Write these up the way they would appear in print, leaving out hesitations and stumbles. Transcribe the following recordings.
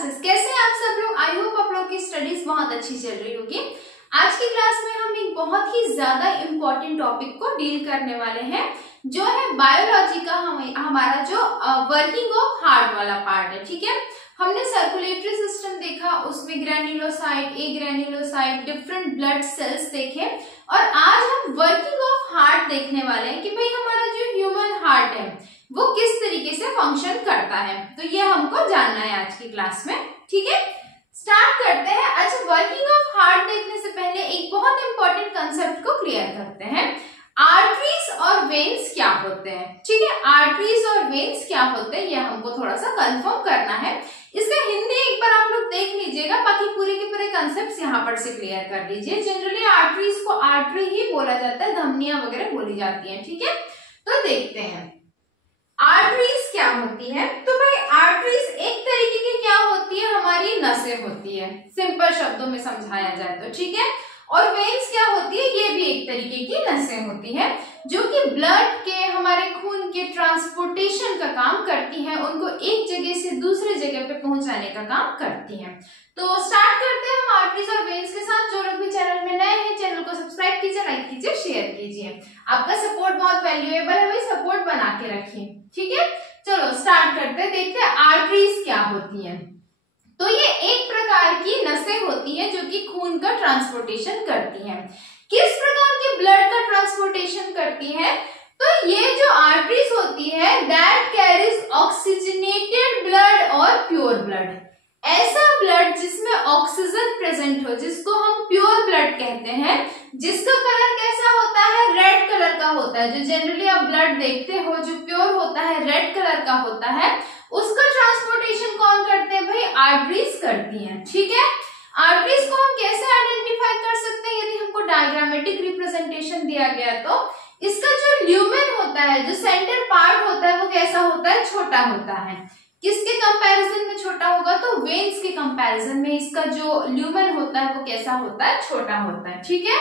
Classes. कैसे हैं आप सब लोग? आई होप आप लोग की स्टडीज बहुत अच्छी चल रही होगी। आज की क्लास में हम एक बहुत ही ज्यादा इम्पोर्टेंट टॉपिक को डील करने वाले हैं, जो है बायोलॉजी का हमारा जो वर्किंग ऑफ हार्ट वाला पार्ट है। ठीक है, हमने सर्कुलेटरी सिस्टम देखा, उसमें ग्रैन्युलोसाइट, ए ग्रैन्युलोसाइट, डिफरेंट ब्लड सेल्स देखे, और आज हम वर्किंग ऑफ हार्ट देखने वाले हैं कि भाई हमारा जो ह्यूमन हार्ट है वो किस तरीके से फंक्शन करता है। तो ये हमको जानना है आज की क्लास में। ठीक है, स्टार्ट करते हैं। अच्छा, वर्किंग ऑफ हार्ट देखने से पहले एक बहुत इंपॉर्टेंट कंसेप्ट को क्लियर करते हैं। आर्टरीज और वेन्स क्या होते हैं? ठीक है, आर्टरीज और वेन्स क्या होते हैं, ये हमको थोड़ा सा कंफर्म करना है। इसका हिंदी एक बार आप लोग देख लीजिएगा, बाकी पूरे के पूरे कंसेप्ट यहाँ पर से क्लियर कर लीजिए। जनरली आर्टरीज को आर्टरी ही बोला जाता है, धमनियां वगैरह बोली जाती हैं। ठीक है, तो देखते हैं आर्टरीज क्या होती है। तो भाई आर्टरीज एक तरीके की क्या होती है, हमारी नसें होती है, सिंपल शब्दों में समझाया जाए तो। ठीक है, और वेन्स क्या होती है, ये भी एक तरीके की नसें होती है जो कि ब्लड के, हमारे खून के ट्रांसपोर्टेशन का काम करती हैं, उनको एक जगह से दूसरे जगह पे पहुंचाने का काम करती हैं। तो स्टार्ट करते हैं हम आर्टरीज और वेन्स के साथ। जो लोग भी चैनल में नए हैं, चैनल को सब्सक्राइब कीजिए, लाइक कीजिए, शेयर कीजिए। आपका सपोर्ट बहुत वैल्यूएबल है, वही सपोर्ट बना के रखिए। ठीक है, चलो स्टार्ट करते हैं, देखते हैं आर्टरीज क्या होती है। तो ये एक प्रकार की नसें होती हैं जो कि खून का ट्रांसपोर्टेशन करती हैं। किस प्रकार के ब्लड का ट्रांसपोर्टेशन करती है? तो ये जो आर्टरीज होती है दैट कैरीज ऑक्सीजनेटेड ब्लड और प्योर ब्लड। ऐसा ब्लड जिसमें ऑक्सीजन प्रेजेंट हो, जिसको हम प्योर ब्लड कहते हैं, जिसका कलर कैसा होता है, रेड कलर का होता है। जो जनरली आप ब्लड देखते हो जो प्योर होता है, रेड कलर का होता है, उसका ट्रांसपोर्टेशन कौन करते हैं? भाई आर्टरीज करती हैं। ठीक है, आर्टरीज को हम कैसे आइडेंटिफाई कर सकते हैं? यदि हमको डायग्रामेटिक रिप्रेजेंटेशन दिया गया तो इसका जो ल्यूमेन होता है, जो सेंटर पार्ट होता है, वो कैसा होता है? छोटा होता है। किसके कंपैरिजन में छोटा होगा? तो वेन्स के कंपैरिजन में इसका जो ल्यूमेन होता है वो कैसा होता है? छोटा होता है। ठीक है,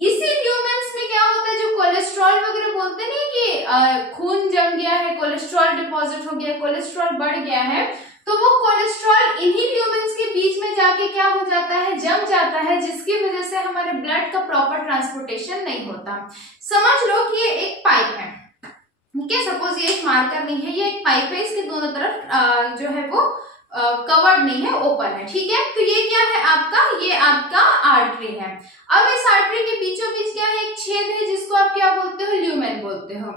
इसी ल्यूमेन्स में क्या होता है, जो कोलेस्ट्रॉल वगैरह बोलते नहीं कि खून जम गया है, कोलेस्ट्रॉल डिपॉजिट हो गया, कोलेस्ट्रॉल बढ़ गया है, तो वो कोलेस्ट्रॉल इन्हीं ल्यूमेन्स के बीच में जाके क्या हो जाता है? जम जाता है, जिसकी वजह से हमारे ब्लड का प्रॉपर ट्रांसपोर्टेशन नहीं होता। समझ लो कि ये एक पाइप है। ठीक है, सपोज ये एक मार्कर नहीं है, ये एक पाइप है, इसके दोनों तरफ जो है वो कवर्ड नहीं है, ओपन है। ठीक है, तो ये क्या है आपका? ये आपका आर्टरी है। अब इस आर्टरी के बीचों बीच क्या है? एक छेद है, जिसको आप क्या बोलते हो? ल्यूमेन बोलते हो।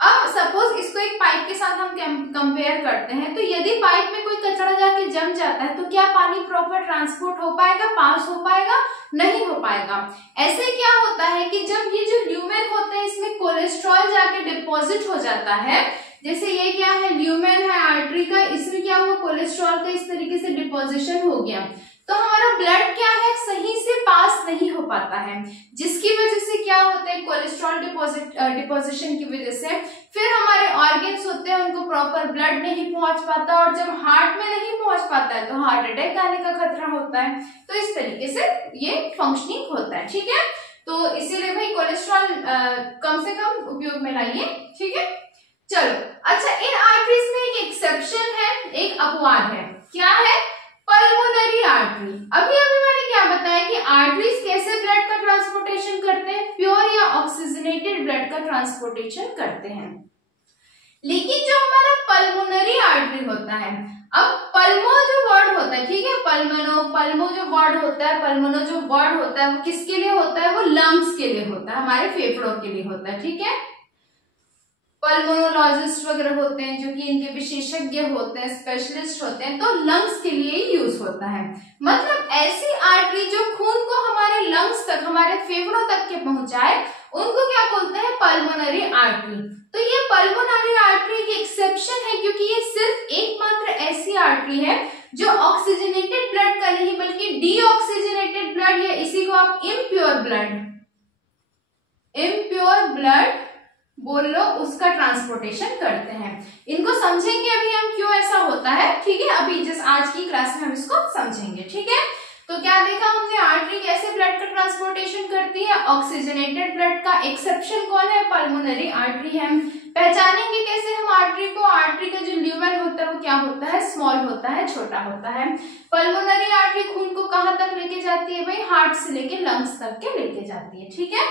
अब सपोज इसको एक पाइप के साथ हम कंपेयर करते हैं, तो यदि पाइप में कोई कचरा जाके जम जाता है तो क्या पानी प्रॉपर ट्रांसपोर्ट हो पाएगा, पास हो पाएगा? नहीं हो पाएगा। ऐसे क्या होता है कि जब ये जो ल्यूमेन होते हैं इसमें कोलेस्ट्रॉल जाके डिपॉजिट हो जाता है, जैसे ये क्या है? ल्यूमेन है आर्टरी का, इसमें क्या हुआ? कोलेस्ट्रॉल का इस तरीके से डिपॉजिशन हो गया, तो हमारा ब्लड क्या है? सही से पास नहीं हो पाता है, जिसकी वजह से क्या होता है? कोलेस्ट्रॉल डिपॉजिशन की वजह से फिर हमारे ऑर्गन्स होते हैं, उनको प्रॉपर ब्लड नहीं पहुंच पाता, और जब हार्ट में नहीं पहुंच पाता है तो हार्ट अटैक आने का खतरा होता है। तो इस तरीके से ये फंक्शनिंग होता है। ठीक है, तो इसीलिए भाई कोलेस्ट्रॉल कम से कम उपयोग में लाइए। ठीक है, चलो अच्छा, इन आर्टरीज में एक एक्सेप्शन है, एक अपवाद है। क्या है? Pulmonary artery. अभी मैंने क्या बताया कि आर्टरीज कैसे ब्लड का ट्रांसपोर्टेशन करते हैं? प्योर या ऑक्सीजनेटेड ब्लड का ट्रांसपोर्टेशन करते हैं। लेकिन जो हमारा पल्मोनरी आर्टरी होता है, अब पल्मो जो वर्ड होता है, ठीक है, पल्मो जो वर्ड होता है, पल्मोनो जो वर्ड होता है वो किसके लिए होता है? वो लंग्स के लिए होता है, हमारे फेफड़ों के लिए होता है। ठीक है, पल्मोनोलॉजिस्ट वगैरह होते हैं जो कि इनके विशेषज्ञ होते हैं, स्पेशलिस्ट होते हैं, तो लंग्स के लिए ही यूज होता है। मतलब ऐसी आर्टरी जो खून को हमारे लंग्स तक, हमारे फेफड़ों तक के पहुंचाए, उनको क्या बोलते हैं? Pulmonary artery. तो ये पल्मोनरी आर्टरी की एक्सेप्शन है, क्योंकि ये सिर्फ एकमात्र ऐसी आर्टरी है जो ऑक्सीजनेटेड ब्लड का नहीं बल्कि डीऑक्सीजनेटेड ब्लड, या इसी को आप इम्प्योर ब्लड बोल लो, उसका ट्रांसपोर्टेशन करते हैं। इनको समझेंगे अभी हम क्यों ऐसा होता है। ठीक है, अभी जस्ट आज की क्लास में हम इसको समझेंगे। ठीक है, तो क्या देखा हमने, आर्टरी कैसे ब्लड का ट्रांसपोर्टेशन करती है, ऑक्सीजनेटेड ब्लड का। एक्सेप्शन कौन है, पल्मोनरी आर्टरी है। पहचानेंगे कैसे हम आर्टरी को, आर्टरी का जो ल्यूमेन होता है वो क्या होता है, स्मॉल होता है, छोटा होता है। पल्मोनरी आर्टरी खून को कहां तक लेके जाती है भाई, हार्ट से लेके लंग्स तक के लेके जाती है, ठीक है।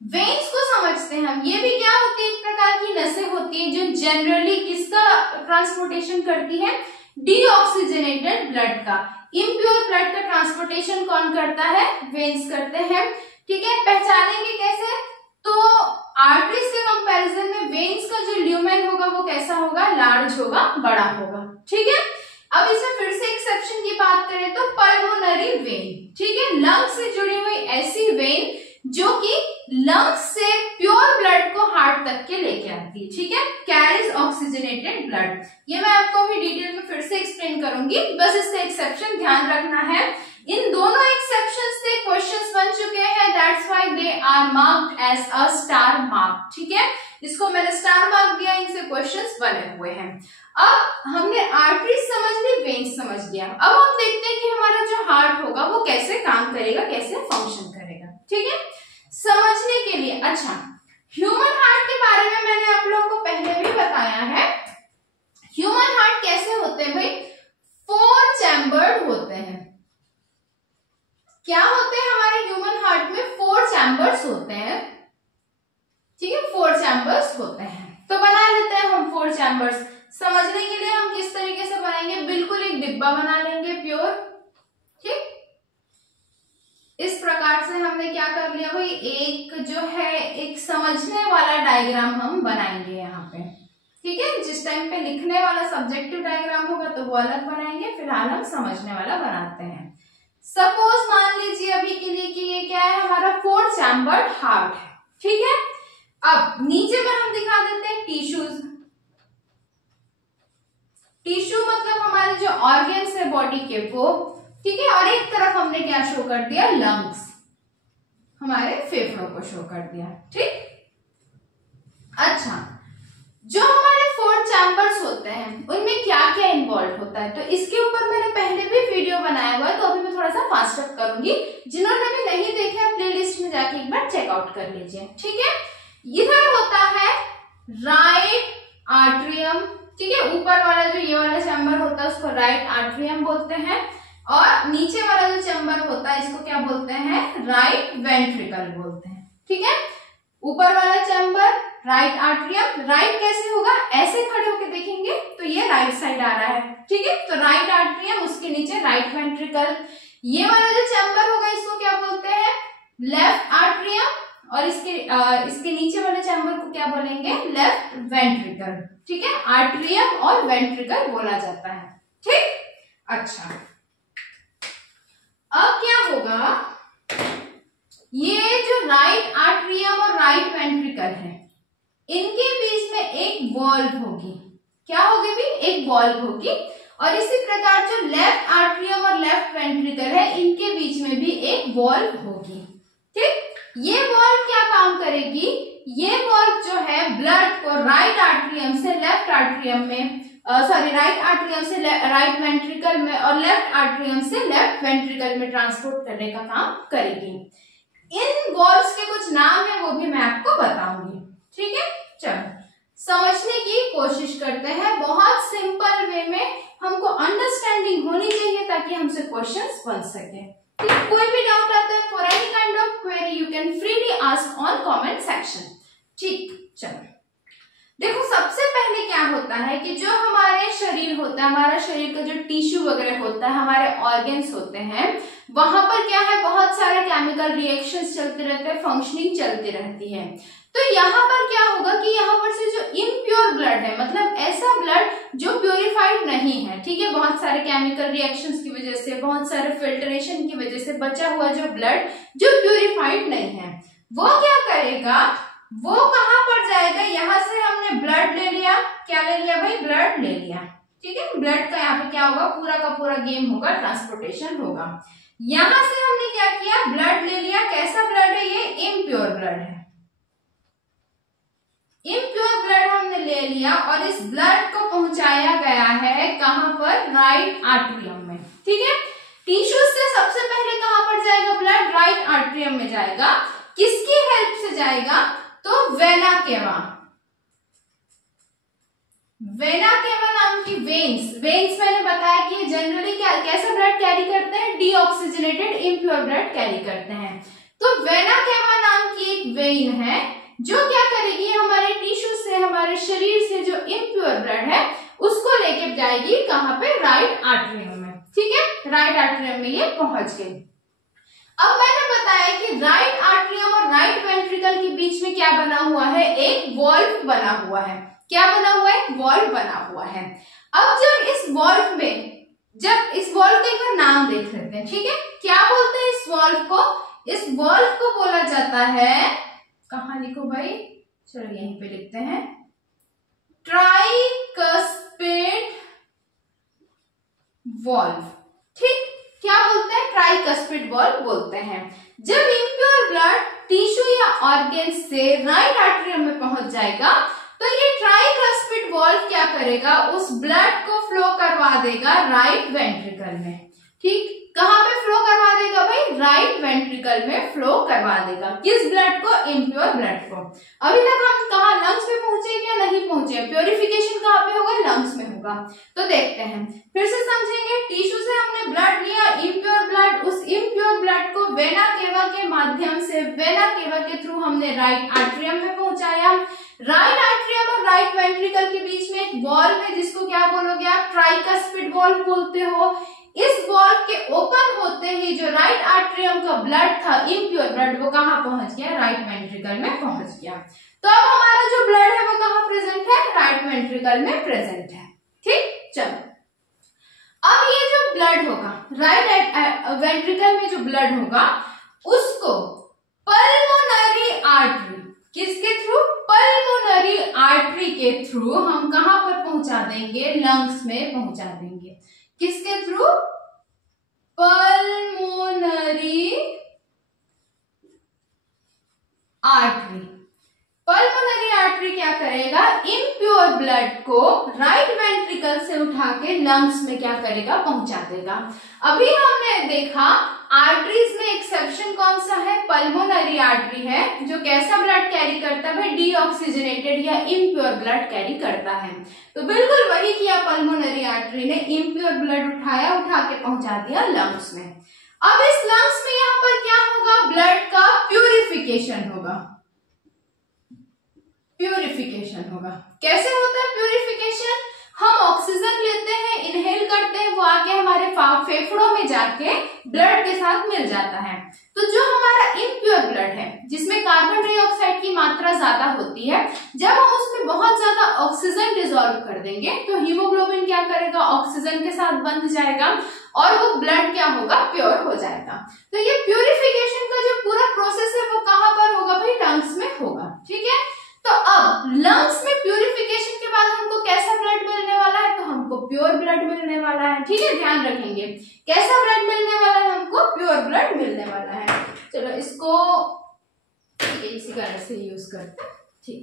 वेन्स को समझते हैं हम, ये भी क्या होती है, एक प्रकार की नसें होती है जो जनरली किसका ट्रांसपोर्टेशन करती है, डीऑक्सीजनेटेड ब्लड का। इम्प्योर ब्लड का ट्रांसपोर्टेशन कौन करता है, वेन्स करते हैं, ठीक है। पहचानेंगे कैसे, तो आर्टरीज के कंपैरिजन में वेन्स का जो ल्यूमेन होगा वो कैसा होगा, लार्ज होगा, बड़ा होगा, ठीक है। अब इसमें फिर से एक्सेप्शन की बात करें तो पल्मोनरी वेन, ठीक है, लंग्स से जुड़ी हुई ऐसी वेन जो कि लंग्स से प्योर ब्लड को हार्ट तक के लेके आती है, ठीक है, कैरीज ऑक्सीजनेटेड ब्लड। ये मैं आपको अभी डिटेल में फिर से एक्सप्लेन करूंगी, बस इससे एक्सेप्शन ध्यान रखना है। इन दोनों एक्सेप्शन से क्वेश्चंस बन चुके हैं, that's why they are marked as a star mark, ठीक है, इसको मैंने स्टार मार्क दिया, इनसे क्वेश्चंस बने हुए हैं। अब हमने आर्टरीज समझ ली, वेन्स समझ लिया, अब हम देखते हैं कि हमारा जो हार्ट होगा वो कैसे काम करेगा, कैसे फंक्शन करेगा, ठीक है। समझने के लिए, अच्छा, ह्यूमन हार्ट के बारे में मैंने आप लोगों को पहले भी बताया है। ह्यूमन हार्ट कैसे होते हैं भाई, 4 चैम्बर्ड होते हैं। क्या होते हैं हमारे ह्यूमन हार्ट में, 4 चैम्बर्स होते हैं, ठीक है, 4 चैम्बर्स होते हैं। तो बना लेते हैं हम 4 चैम्बर्स। समझने के लिए हम किस तरीके से बनाएंगे, बिल्कुल एक डिब्बा बना लेंगे प्योर, ठीक। इस प्रकार से हमने क्या कर लिया भाई, एक जो है एक समझने वाला डायग्राम हम बनाएंगे यहाँ पे, ठीक है। जिस टाइम पे लिखने वाला सब्जेक्टिव डायग्राम होगा तो वो अलग बनाएंगे, फिलहाल हम समझने वाला बनाते हैं। सपोज मान लीजिए अभी के लिए कि ये क्या है, हमारा 4 चैम्बर्ड हार्ट है, ठीक है। अब नीचे में हम दिखा देते हैं टिश्यूज। टिश्यू मतलब हमारे जो ऑर्गन्स है बॉडी के वो, ठीक है, और एक तरफ हमने क्या शो कर दिया, लंग्स, हमारे फेफड़ों को शो कर दिया, ठीक। अच्छा, जो हमारे 4 चैम्बर्स होते हैं उनमें क्या क्या इन्वॉल्व होता है, तो इसके ऊपर मैंने पहले भी वीडियो बनाया हुआ है, तो अभी मैं थोड़ा सा फास्ट अप करूंगी। जिन्होंने भी नहीं देखा प्लेलिस्ट में जाके एक बार चेकआउट कर लीजिए, ठीक है। इधर होता है राइट आर्ट्रियम, ठीक है, ऊपर वाला जो ये वाला चैम्बर होता है उसको राइट आर्ट्रियम बोलते हैं, और नीचे वाला जो चैम्बर होता है इसको क्या बोलते हैं, राइट वेंट्रिकल बोलते हैं, ठीक है। ऊपर वाला चैम्बर राइट आर्ट्रियम, राइट कैसे होगा, ऐसे खड़े होके देखेंगे तो ये राइट साइड आ रहा है, ठीक है, तो राइट आर्ट्रियम, उसके नीचे राइट वेंट्रिकल। ये वाला जो चैम्बर होगा इसको क्या बोलते हैं, लेफ्ट आर्ट्रियम, और इसके नीचे वाले चैम्बर को क्या बोलेंगे, लेफ्ट वेंट्रिकल, ठीक है, आर्ट्रियम और वेंट्रिकल बोला जाता है, ठीक। अच्छा, अब क्या होगा, ये जो राइट आर्ट्रियम और राइट वेंट्रिकल है इनके बीच में एक वॉल्व होगी, क्या होगी भी, एक वॉल्व होगी, और इसी प्रकार जो लेफ्ट आर्ट्रियम और लेफ्ट वेंट्रिकल है इनके बीच में भी एक वॉल्व होगी, ठीक। ये वॉल्व क्या काम करेगी, ये वॉल्व जो है ब्लड को राइट आर्ट्रियम से लेफ्ट आर्ट्रियम में, राइट आर्ट्रियम से राइट वेंट्रिकल में और लेफ्ट आर्ट्रियम से लेफ्ट वेंट्रिकल में ट्रांसपोर्ट करने का काम करेगी। इन वॉल्व्स के कुछ नाम है वो भी मैं आपको बताऊंगी, ठीक है। चलो समझने की कोशिश करते हैं, बहुत सिंपल वे में हमको अंडरस्टैंडिंग होनी चाहिए ताकि हमसे क्वेश्चंस बन सके। कोई भी डाउट आता है, for any kind of query you can freely ask on comment section, ठीक। चलो देखो, सबसे पहले क्या होता है कि जो हमारे शरीर होता है, हमारा शरीर का जो टिश्यू वगैरह होता है, हमारे ऑर्गन्स होते हैं, वहां पर क्या है, बहुत सारे केमिकल रिएक्शंस चलते रहते हैं, फंक्शनिंग चलती रहती है। तो यहाँ पर क्या होगा कि यहाँ पर से जो इम्प्योर ब्लड है, मतलब ऐसा ब्लड जो प्योरिफाइड नहीं है, ठीक है, बहुत सारे केमिकल रिएक्शंस की वजह से, बहुत सारे फिल्ट्रेशन की वजह से बचा हुआ जो ब्लड जो प्योरिफाइड नहीं है, वो क्या करेगा, वो कहां पर जाएगा, यहाँ से हमने ब्लड ले लिया, क्या ले लिया भाई, ब्लड ले लिया, ठीक है। ब्लड का यहाँ पे क्या होगा, पूरा का पूरा गेम होगा, ट्रांसपोर्टेशन होगा। यहां से हमने क्या किया, ब्लड ले लिया, कैसा ब्लड है, ये इम्प्योर ब्लड है, इम्प्योर ब्लड हमने ले लिया और इस ब्लड को पहुंचाया गया है कहां पर, राइट आर्ट्रियम में, ठीक है। टिश्यूज से सबसे पहले कहां पर जाएगा ब्लड? राइट आर्टरियम में जाएगा। किसकी हेल्प से जाएगा? तो वेना केवा, वेना केवा नाम की वेन्स मैंने बताया कि जनरली कैसा ब्लड कैरी करते हैं? डीऑक्सीजनेटेड इम्प्योर ब्लड कैरी करते हैं। तो वेना केवा नाम की एक वेन है जो क्या करेगी, हमारे टिश्यू से, हमारे शरीर से जो इम्प्योर ब्लड है उसको लेके जाएगी कहां पे? राइट आर्टरियम में। ठीक है, राइट आर्टरियम में ये पहुंच गई। अब मैंने बताया कि राइट आर्टरियम और राइट वेंट्रिकल के बीच में क्या बना हुआ है? एक वॉल्व बना हुआ है। क्या बना हुआ है? वॉल्व बना हुआ है। अब जब इस वॉल्व का एक बार नाम देख लेते हैं। ठीक है, क्या बोलते हैं इस वॉल्व को? इस वॉल्व को बोला जाता है, कहां लिखो भाई? चलो यहीं पे लिखते हैं, ट्राइकस्पिड वॉल्व। ठीक, क्या बोलते हैं? ट्राइकस्पिड वॉल्व बोलते हैं। जब इम्प्योर ब्लड टिश्यू या ऑर्गन से राइट आर्टरियम में पहुंच जाएगा तो ये ट्राइकस्पिड वॉल्व क्या करेगा? उस ब्लड को फ्लो करवा देगा राइट वेंट्रिकल में। ठीक, कहां पे फ्लो करवा देगा भाई? राइट वेंट्रिकल में फ्लो करवा देगा। किस ब्लड को? इम्प्योर ब्लड को। अभी तक हम कहा लंग्स में पहुंचे क्या? नहीं पहुंचे। प्योरिफिकेशन कहां पे होगा? लंग्स में होगा। तो देखते हैं, फिर से समझेंगे। टिश्यू से हमने ब्लड लिया, इम्प्योर ब्लड, उस इम्प्योर ब्लड को वेना केवा के माध्यम से, वेना केवा के थ्रू हमने राइट आर्टरियम में पहुंचाया। राइट आर्टरियम और राइट वेंट्रिकल के बीच में एक वॉल्व है जिसको क्या बोलोगे आप? ट्राइकस्पिड वॉल्व बोलते हो। इस वॉल्व के ओपन होते ही जो राइट आर्टरियम का ब्लड था, इम्प्योर ब्लड, वो कहां पहुंच गया? राइट वेंट्रिकल में पहुंच गया। तो अब हमारा जो ब्लड है वो कहां प्रेजेंट है? राइट वेंट्रिकल में प्रेजेंट है। ठीक, चलो अब ये जो ब्लड होगा राइट वेंट्रिकल में, जो ब्लड होगा उसको पल्मोनरी आर्टरी, किसके थ्रू? पल्मोनरी आर्टरी के थ्रू हम कहां पर पहुंचा देंगे? लंग्स में पहुंचा देंगे। किसके through? Pulmonary artery. Pulmonary artery क्या करेगा? इम्प्योर ब्लड को राइट वेंट्रिकल से उठा के लंग्स में क्या करेगा? पहुंचा देगा। अभी हमने देखा आर्टरीज में एक्सेप्शन कौन सा है? पल्मोनरी आर्टरी है, जो कैसा ब्लड कैरी करता है? डीऑक्सीजनेटेड या इम्प्योर ब्लड कैरी करता है। तो बिल्कुल वही किया पल्मोनरी आर्टरी ने, इम्प्योर ब्लड उठाया, उठा के पहुंचा दिया लंग्स में। अब इस लंग्स में यहाँ पर क्या होगा? ब्लड का प्यूरिफिकेशन होगा। प्यूरिफिकेशन होगा। कैसे होता है प्यूरिफिकेशन? हम ऑक्सीजन लेते हैं, इनहेल करते हैं, वो आके हमारे फेफड़ों में जाके ब्लड के साथ मिल जाता है। तो जो हमारा इम्प्योर ब्लड है, जिसमें कार्बन डाइऑक्साइड की मात्रा ज्यादा होती है, जब हम उसमें बहुत ज्यादा ऑक्सीजन डिसॉल्व कर देंगे तो हीमोग्लोबिन क्या करेगा? ऑक्सीजन के साथ बंध जाएगा और वो ब्लड क्या होगा? प्योर हो जाएगा। तो ये प्यूरिफिकेशन का जो पूरा प्रोसेस है वो कहां पर होगा भाई? लंग्स में होगा। ठीक है, तो अब लंग्स में प्यूरिफिकेशन के बाद हमको कैसा ब्लड मिलने वाला है? तो हमको प्योर ब्लड मिलने वाला है। ठीक है, ध्यान रखेंगे, कैसा ब्लड मिलने वाला है? हमको प्योर ब्लड मिलने वाला है। चलो इसको इसी तरह से यूज करते हैं। ठीक,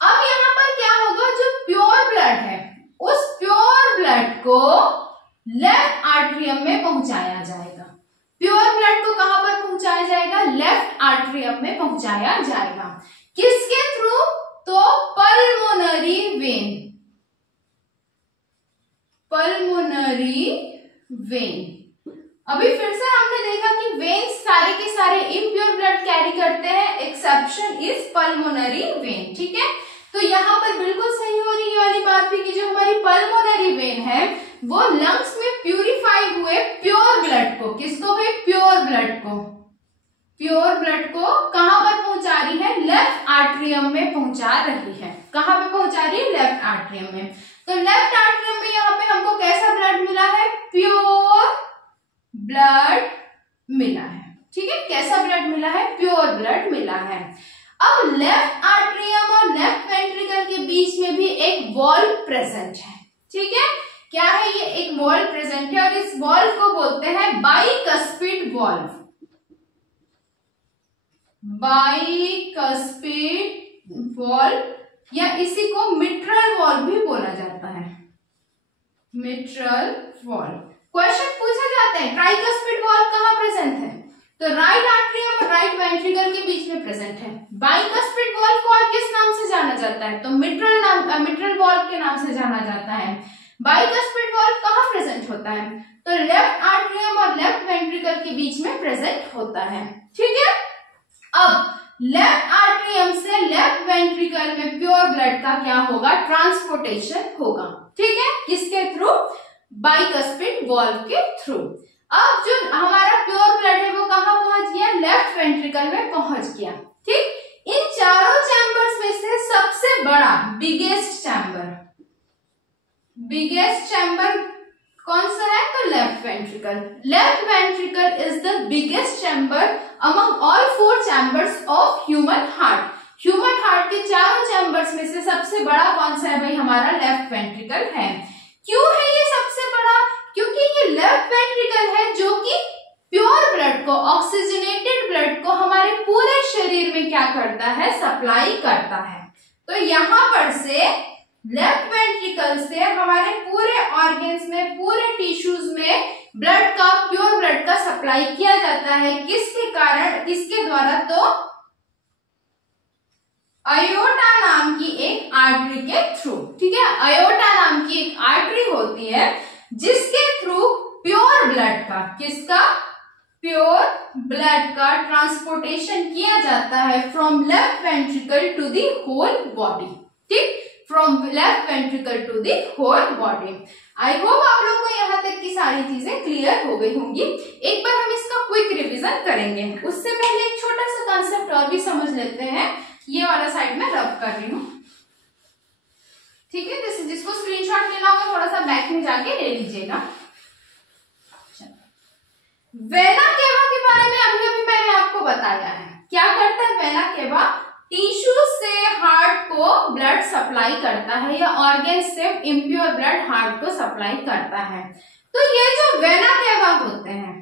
अब यहाँ पर क्या होगा? जो प्योर ब्लड है उस प्योर ब्लड को लेफ्ट आर्टरियम में पहुंचाया जाएगा। प्योर ब्लड को कहां पर पहुंचाया जाएगा? लेफ्ट आर्टरियम में पहुंचाया जाएगा। किसके थ्रू? तो पल्मोनरी वेन। Pulmonary vein. अभी फिर से हमने देखा कि वेन्स सारे के सारे इम्प्योर ब्लड कैरी करते हैं, एक्सेप्शन इज पल्मोनरी वेन। ठीक है, तो यहाँ पर बिल्कुल सही हो रही है वाली बात भी कि जो हमारी पल्मोनरी वेन है वो लंग्स में प्यूरिफाई हुए प्योर ब्लड को, किसको भाई? प्योर ब्लड को, प्योर ब्लड को कहां पर पहुंचा रही है? लेफ्ट आर्टरियम में पहुंचा रही है। कहां पे पहुंचा रही है? लेफ्ट आर्टरियम में। तो लेफ्ट आर्टरियम में यहाँ पे हमको कैसा ब्लड मिला है? प्योर ब्लड मिला है। ठीक है, कैसा ब्लड मिला है? प्योर ब्लड मिला है। अब लेफ्ट आर्टरियम और लेफ्ट वेंट्रिकल के बीच में भी एक वॉल्व प्रेजेंट है। ठीक है, क्या है ये? एक वॉल्व प्रेजेंट है और इस वॉल्व को बोलते हैं बाइकस्पिड वॉल्व। बाइकस्पिड वॉल्व या इसी को मिट्रल वॉल्व भी बोला जाता है। Mitral valve. क्वेश्चन पूछा जाता है ट्राइकस्पिड वॉल्व कहाँ प्रेजेंट है, तो राइट आर्टरियम और राइट वेंट्रिकल के बीच में प्रेजेंट है। बाइकस्पिड वॉल्व को और किस नाम से जाना जाता है, तो मिट्रल वॉल्व के नाम से जाना जाता है। बाइकस्पिड वॉल्व कहाँ प्रेजेंट होता है, तो लेफ्ट आर्टरियम और लेफ्ट वेंट्रिकल के बीच में प्रेजेंट होता है। ठीक है, अब लेफ्ट आर्टरियम से लेफ्ट वेंट्रिकल में प्योर ब्लड का क्या होगा, ट्रांसपोर्टेशन होगा। ठीक है, किसके थ्रू, बाइकस्पिड वॉल्व के थ्रू। अब जो हमारा प्योर ब्लड है वो कहाँ पहुंच गया, लेफ्ट वेंट्रिकल में पहुंच गया। ठीक, इन चारों चैम्बर्स में से सबसे बड़ा बिगेस्ट चैम्बर कौन सा है, तो left ventricle. Left ventricle is the biggest chamber among all 4 chambers of human heart. Human heart के चारों चैम्बर्स में से सबसे बड़ा कौन सा है भाई, हमारा लेफ्ट वेंट्रिकल है। क्यों है ये सबसे बड़ा, क्योंकि ये लेफ्ट वेंट्रिकल है जो कि प्योर ब्लड को, ऑक्सीजनेटेड ब्लड को हमारे पूरे शरीर में क्या करता है, सप्लाई करता है। तो यहाँ पर से लेफ्ट वेंट्रिकल से हमारे पूरे ऑर्गन्स में, पूरे टिश्यूज में ब्लड का, प्योर ब्लड का सप्लाई किया जाता है। किसके कारण, किसके द्वारा, तो अयोटा नाम की एक आर्टरी के थ्रू। ठीक है, अयोटा नाम की एक आर्टरी होती है जिसके थ्रू प्योर ब्लड का, किसका, प्योर ब्लड का ट्रांसपोर्टेशन किया जाता है from left ventricle to the whole body. ठीक, from left ventricle to the whole body. I hope आप लोग को यहाँ तक की सारी चीजें क्लियर हो गई होंगी। एक बार हम इसका क्विक रिवीजन करेंगे, उससे पहले एक छोटा सा कंसेप्ट और भी समझ लेते हैं। ये वाला साइड में रब कर रही हूँ। ठीक है, जिसको स्क्रीनशॉट लेना होगा थोड़ा सा बैक में जाके ले लीजिएगा। वेना केवा के बारे में अभी अभी मैंने आपको बताया है। क्या करता है वेना केवा, टिश्यू से हार्ट को ब्लड सप्लाई करता है, या ऑर्गन से इम्प्योर ब्लड हार्ट को सप्लाई करता है। तो ये जो वेना केवा होते हैं,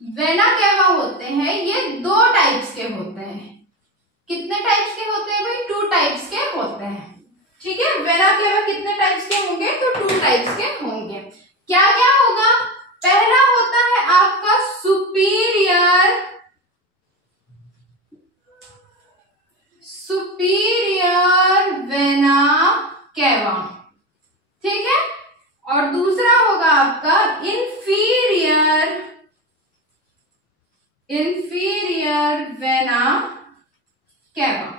वेना केवा होते हैं, ये 2 टाइप्स के होते हैं। कितने टाइप्स के होते हैं भाई, 2 टाइप्स के होते हैं। ठीक है, वेना केवा कितने टाइप्स के होंगे, तो 2 टाइप्स के होंगे। क्या क्या होगा, पहला होता है आपका सुपीरियर वेना केवा। ठीक है, और दूसरा होगा आपका इंफीरियर वेना केवा।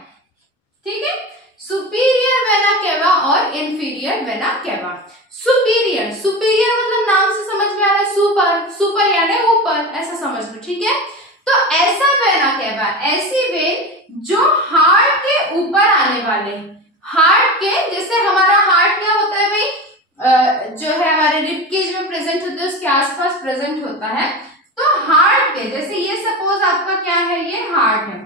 ठीक है, सुपीरियर वेना केवा और इंफीरियर वेना केवा। सुपीरियर मतलब नाम से समझ में आ रहा है, सुपर यानी ऊपर, ऐसा समझ लो। ठीक है, तो ऐसा वेना केवा, ऐसी वेन जो हार्ट के ऊपर आने वाले, हार्ट के, जैसे हमारा हार्ट क्या होता है भाई, जो है हमारे रिब केज में प्रेजेंट होता है, उसके आसपास प्रेजेंट होता है। तो हार्ट के, जैसे ये सपोज आपका क्या है, ये हार्ट है।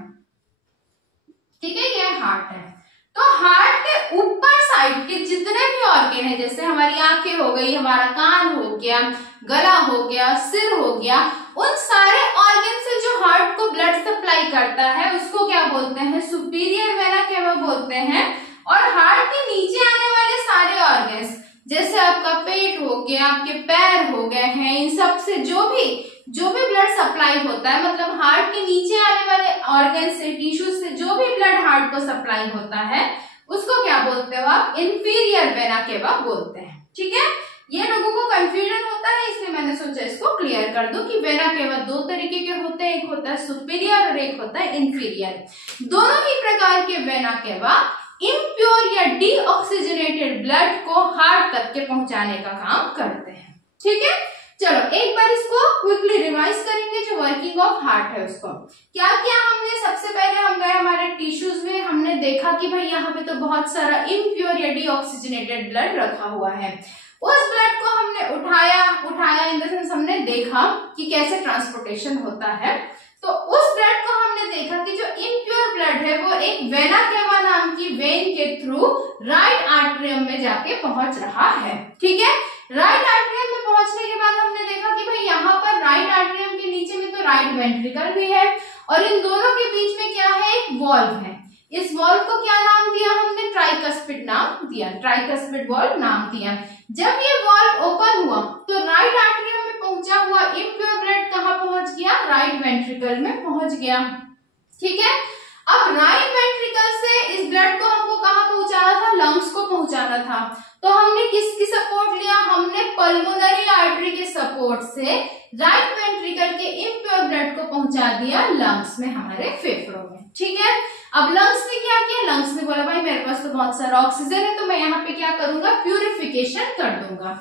ठीक है, ये हार्ट है। तो हार्ट के ऊपर साइड के जितने भी ऑर्गन है, जैसे हमारी आंखें हो गई, हमारा कान हो गया, गला हो गया, सिर हो गया, उन सारे ऑर्गन से जो हार्ट को ब्लड सप्लाई करता है उसको क्या बोलते हैं, सुपीरियर वेना केवा बोलते हैं। और हार्ट के नीचे आने वाले सारे ऑर्गन्स, जैसे आपका पेट हो गया, आपके पैर हो गए हैं, इन सब से जो भी ब्लड सप्लाई होता है, मतलब हार्ट के नीचे आने वाले ऑर्गन से, टिश्यू से जो भी ब्लड हार्ट को सप्लाई होता है, उसको क्या बोलते हो आप, इंफीरियर वेना केवा बोलते हैं। ठीक है, ये लोगों को कंफ्यूजन होता है, इसलिए मैंने सोचा इसको क्लियर कर दूं कि वेना केवा 2 तरीके के होते हैं, एक होता है सुपीरियर और एक होता है इंफीरियर। दोनों ही प्रकार के वेना केवा इम्प्योर या डीऑक्सीजनेटेड ब्लड को हार्ट तक के पहुंचाने का काम करते हैं। ठीक है, चलो एक बार इसको क्विकली रिवाइज करेंगे, जो वर्किंग ऑफ हार्ट है उसको। क्या क्या हमने, सबसे पहले हम गए हमारे टिश्यूज में, हमने देखा कि भाई यहाँ पे तो बहुत सारा इम्प्योर या डीऑक्सीजनेटेड ब्लड रखा हुआ है। उस ब्लड को हमने उठाया इन द सेंस हमने देखा कि कैसे ट्रांसपोर्टेशन होता है। तो उस ब्लड को हमने देखा कि जो इम्प्योर ब्लड है वो एक वेना केवा नाम की वेन के थ्रू राइट आर्टरियम में जाके पहुंच रहा है। ठीक है, राइट आर्टरियम में पहुंचने के बाद हमने देखा कि भाई यहाँ पर राइट आर्टरियम के नीचे में तो राइट वेंट्रिकल भी है, और इन दोनों के बीच में क्या है, एक वॉल्व है। इस वॉल्व को क्या नाम दिया हमने, ट्राइकस्पिड नाम दिया, ट्राइकस्पिड वॉल्व नाम दिया। जब ये वॉल्व ओपन हुआ तो राइट आर्टरियम में पहुंचा हुआ इम्प्योर ब्लड कहाँ पहुंच गया, राइट वेंट्रिकल में पहुंच गया। ठीक है, अब राइट वेंट्रिकल से इस ब्लड को हमको कहाँ पहुंचाना था, लंग्स को पहुंचाना था। तो हमने किसकी सपोर्ट लिया, हमने पल्मोनरी आर्टरी के सपोर्ट से राइट वेंट्रिकल के इम्प्योर ब्लड को पहुंचा दिया लंग्स में, हमारे फेफड़ों में। ठीक है, अब लंग्स ने क्या किया, लंग्स ने बोला भाई मेरे पास तो बहुत सारा ऑक्सीजन है, तो मैं यहाँ पे क्या करूंगा, प्यूरिफिकेशन कर दूंगा।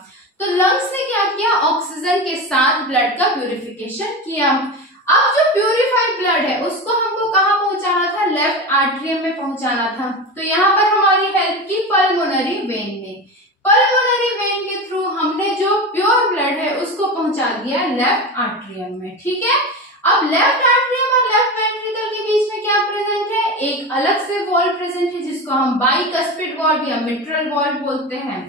तो लंग्स ने क्या किया, ऑक्सीजन के साथ ब्लड का प्यूरिफिकेशन किया। अब जो प्यूरिफाइड ब्लड है उसको हमको कहाँ पहुंचाना था, लेफ्ट आर्टरियम में पहुंचाना था। तो यहाँ पर हमारी हेल्प की पल्मोनरी वेन ने। पल्मोनरी वेन के थ्रू हमने जो प्योर ब्लड है उसको पहुंचा दिया लेफ्ट आर्टरियम में। ठीक है, अब लेफ्ट आर्टरियम और लेफ्ट वेंट्रिकल के बीच में क्या प्रेजेंट है, एक अलग से वॉल्व प्रेजेंट है जिसको हम बाइकस्पिड वॉल्व या मिट्रल वॉल्व बोलते हैं।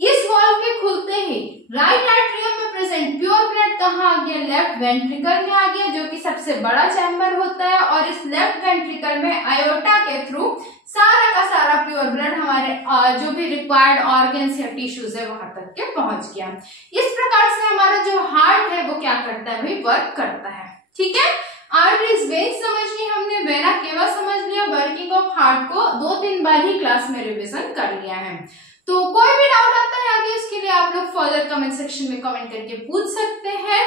इस वॉल्व के खुलते ही राइट आर्टरियम में प्रेजेंट प्योर ब्लड कहाँ आ गया, लेफ्ट वेंट्रिकल में आ गया, जो कि सबसे बड़ा चैम्बर होता है। और इस लेफ्ट वेंट्रिकल में आयोटा के थ्रू सारा का सारा प्योर ब्लड हमारे जो भी रिक्वायर्ड ऑर्गन्स या टिश्यूज है वहां तक के पहुंच गया। इस प्रकार से हमारा जो हार्ट है वो क्या करता है भाई, वर्क करता है। ठीक है, आर्टरीज वेन्स समझ ली हमने, वेना केवा समझ लिया, वर्किंग ऑफ हार्ट को 2-3 बार ही क्लास में रिवीजन कर लिया है। तो कोई भी डाउट आता है आगे, उसके लिए आप लोग फर्दर कमेंट सेक्शन में कमेंट करके पूछ सकते हैं।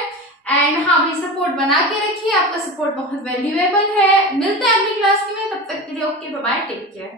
एंड हाँ भाई, सपोर्ट बना के रखिए, आपका सपोर्ट बहुत वैल्यूएबल है। मिलते हैं अगली क्लास में, तब तक के लिए okay, bye bye, take care.